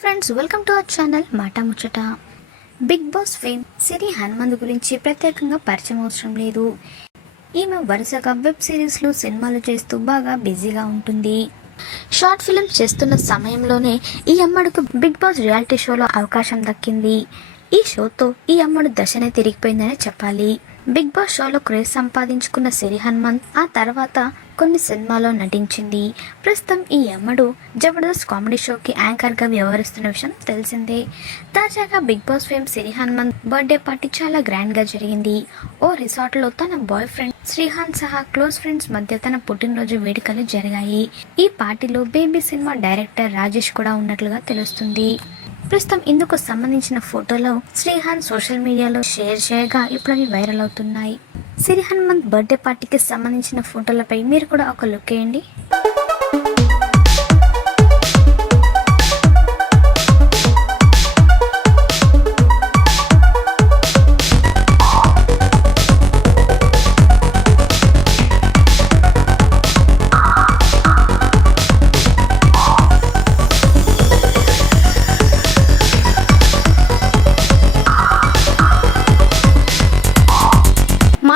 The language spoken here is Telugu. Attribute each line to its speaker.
Speaker 1: Friends welcome to our channel Maata Muchata Bigg Boss fame Siri Hanumanth గురించి ప్రత్యేకంగా పరిచయం అవసరం లేదు ఈమె వరుసగా వెబ్ సిరీస్లు సినిమాలు చేస్తూ బాగా బిజీగా ఉంటుంది షార్ట్ ఫిల్మ్స్ చేస్తున్న సమయంలోనే ఈ అమ్మడుకు బిగ్ బాస్ రియాలిటీ షోలో అవకాశం దక్కింది ఈ షోతో ఈ అమ్మడు దశనే తిరిగిపోయిందని చెప్పాలి బిగ్ బాస్ షోలో క్రేజ్ సంపాదించుకున్న సిరి హనుమంత్ ఆ తర్వాత కొన్ని సినిమాలో నటించింది. ప్రస్తుతం ఈ అమ్మడు జబర్దస్త్ కామెడీ షోకి యాంకర్గా వ్యవహరిస్తున్న విషయం తెలిసిందే. తాజాగా Bigg Boss fame Siri Hanumanth birthday party చాలా గ్రాండ్గా జరిగింది. ఓ రిసార్ట్లో తన బాయ్ ఫ్రెండ్ శ్రీహాన్ సహా క్లోజ్ ఫ్రెండ్స్ మధ్య తన పుట్టినరోజు వేడుకలు జరిగాయి. ఈ పార్టీలో బేబీ సినిమా డైరెక్టర్ రాజేష్ కూడా ఉన్నట్లుగా తెలుస్తుంది. ప్రస్తుతం ఇందుకు సంబంధించిన ఫోటోలు శ్రీహాన్ సోషల్ మీడియాలో షేర్ చేయగా ఇప్పుడు అవి వైరల్ అవుతున్నాయి. సిరి హనుమంత్ బర్త్డే పార్టీకి సంబంధించిన ఫోటోలపై మీరు కూడా ఒక లుక్ వేయండి.